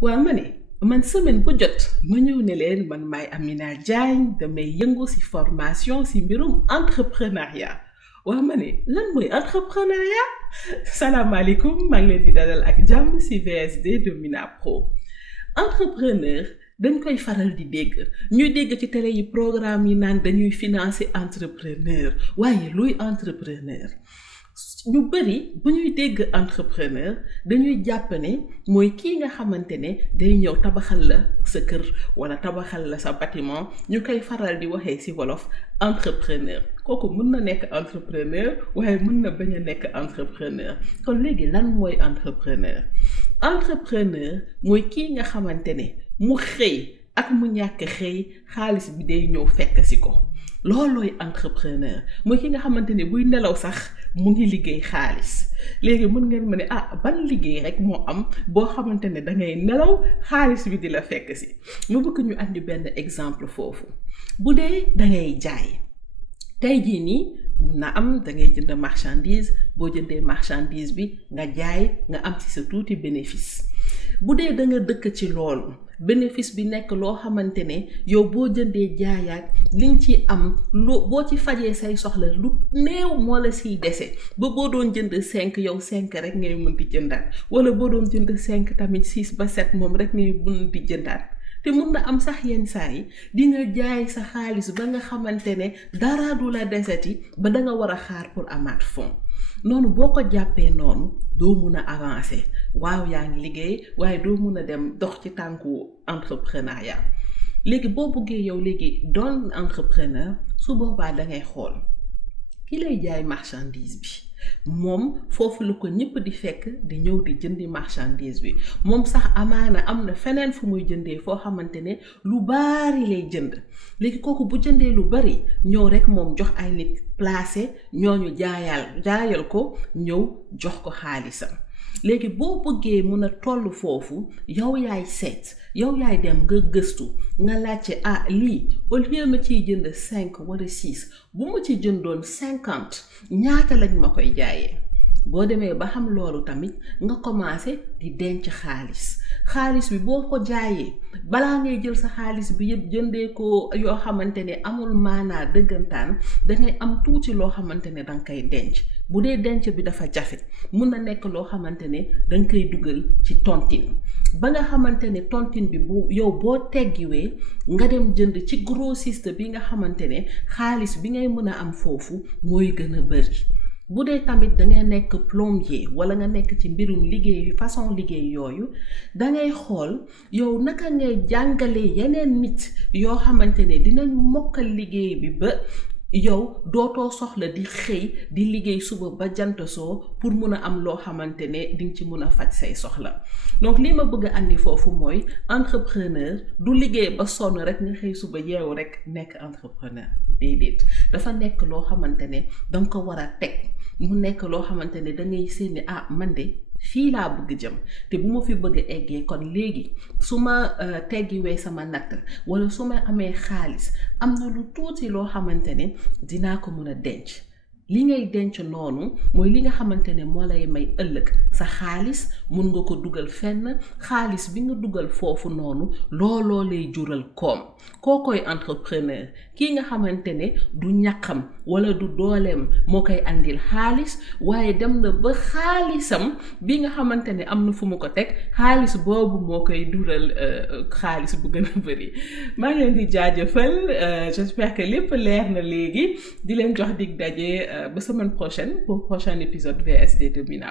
waa ma ne man semaine bu jot ma ñëw ne leen man maay Amina Diagne damay yëngu ci formation ci mbirum entrepreneuriat waa ma ne lan mooy entrepreneuriat salaamaaleykum maa ngi leen di dalal ak jàmm ci VSD de Mina Pro. Entrepreneur dañ koy faral di dégg ñuy dégg ci télé yi programme yi naan dañuy financer entrepreneur waaye luy entrepreneur ñu bari bu ñuy dégg entrepreneur dañuy jàpp ne mooy kii nga xamante ne day ñëw tabaxal la sa kër wala tabaxal la sa bâtiment ñu koy faral di waxee ci wolof entrepreneur kooku mën na nekk entrepreneur waaye mën na bañ a nekk entrepreneur kon léegi lan mooy entrepreneur mooy kii nga xamante ne mu xëy ak mu ñàkk xëy xaalis bi day ñëw fekk ci ko loolooy entrepreneur mooy ki nga xamante ne buy nelaw sax mu ngi liggéey xaalis léegi mën ngeen ma ne ban liggéey rek moo am boo xamante ne dangay nelaw xaalis bi di la fekk ci mu bëgg ñu andi benn exemple foofu bu dee dangay jaay tey jii nii mun na am dangay jënd marchandise boo jëndee marchandise bi nga jaay nga am ci sa tuuti bénéfice bu dee da nga dëkk ci loolu bénéfice bi nekk loo xamante ne yow boo jëndee jaayaat li nga ci am boo ci fajee say soxla lu néew moo la siy dese ba boo doon jënd 5 yow 5 rek ngay mën di jëndaat wala boo doon jënd 5 tamit 6 ba 7 moom rek ngay mën di jëndaat te mun na am sax yenn saa yi di nga jaay sa xaalis ba nga xamante ne dara du la deseti ba da nga war a xaar pour amaat fond noonu boo ko jàppee noonu doo mun a avancer waaw yaa ngi liggéey waaye doo mun a dem dox ci tànku entrepreneuriat léegi boo buggee yow léegi doon entrepreneur su boobaa dangay xool ki lay jaay marchandise bi moom foofu la ko ñëpp di fekk di ñëw di jëndi marchandise bi moom sax amaana am na feneen fu muy jëndee foo xamante ne lu bari lay jënd léegi kooku bu jëndee lu bari ñëw rek moom jox ay nit placé ñooñu jaayal ko ñëw jox ko xaalisam léegi boo bëggee mun a toll foofu yow yaay seet yow yaay dem nga gëstu nga laajte lii au lieu ma ciy jënd 5 wala 6 bu ma ci jëndoon 50 ñaata lañ ma koy jaayee boo demee ba xam loolu tamit nga commencé di denc xaalis bi boo ko jaayee balaa ngay jël sa xaalis bi yëpp jëndee ko yoo xamante ne amul maanaa dëggantaan dangay am tuuti loo xamante ne danga koy denc bu dee denc bi dafa jafe mun na nekk loo xamante ne danga koy dugal ci tontine ba nga xamante ne tontine bi bu yow boo teggiwee nga dem jënd ci grossiste bi nga xamante ne xaalis bi ngay mën a am foofu mooy gën a bari bu dee tamit dangay nekk plombier wala nga nekk ci mbirum liggéey façon liggéey yooyu dangay xool yow naka ngay jàngalee yeneen nit yoo xamante ne dinañ mokkal liggéey bi ba yow dootoo soxla di xëy di liggéey suba ba jant soo pour mun a am loo xamante ne dinga ci mun a faj say soxla donc li ma bëgg a andi foofu mooy entrepreneur du liggéey ba sonn rek nga xëy suba yeewu rek nekk entrepreneur déedéet dafa nekk loo xamante ne danga ko war a teg mu nekk loo xamante ne dangay seeni man de fii laa bëgg jëm te bu ma fi bëgg a eggee kon léegi su ma teggiwee sama natt wala su ma amee xaalis am na lu tuuti loo xamante ne dinaa ko mën a denc li ngay denc noonu mooy li nga xamante ne moo lay may ëllëg sa xaalis mun nga ko dugal fenn xaalis bi nga dugal foofu noonu looloo lay jural koom kookoy entrepreneur kii nga xamante ne du ñaqam wala du dooleem moo koy andil xaalis waaye dem na ba xaalisam bi nga xamante ne am na fu mu ko teg xaalis boobu moo koy dural xaalis bu gën a bari maa ngi leen di jaajëfal j'espère que lépp leer na léegi di leen jox dig daje ba semaine prochaine pour prochain épisode VSD de Mina.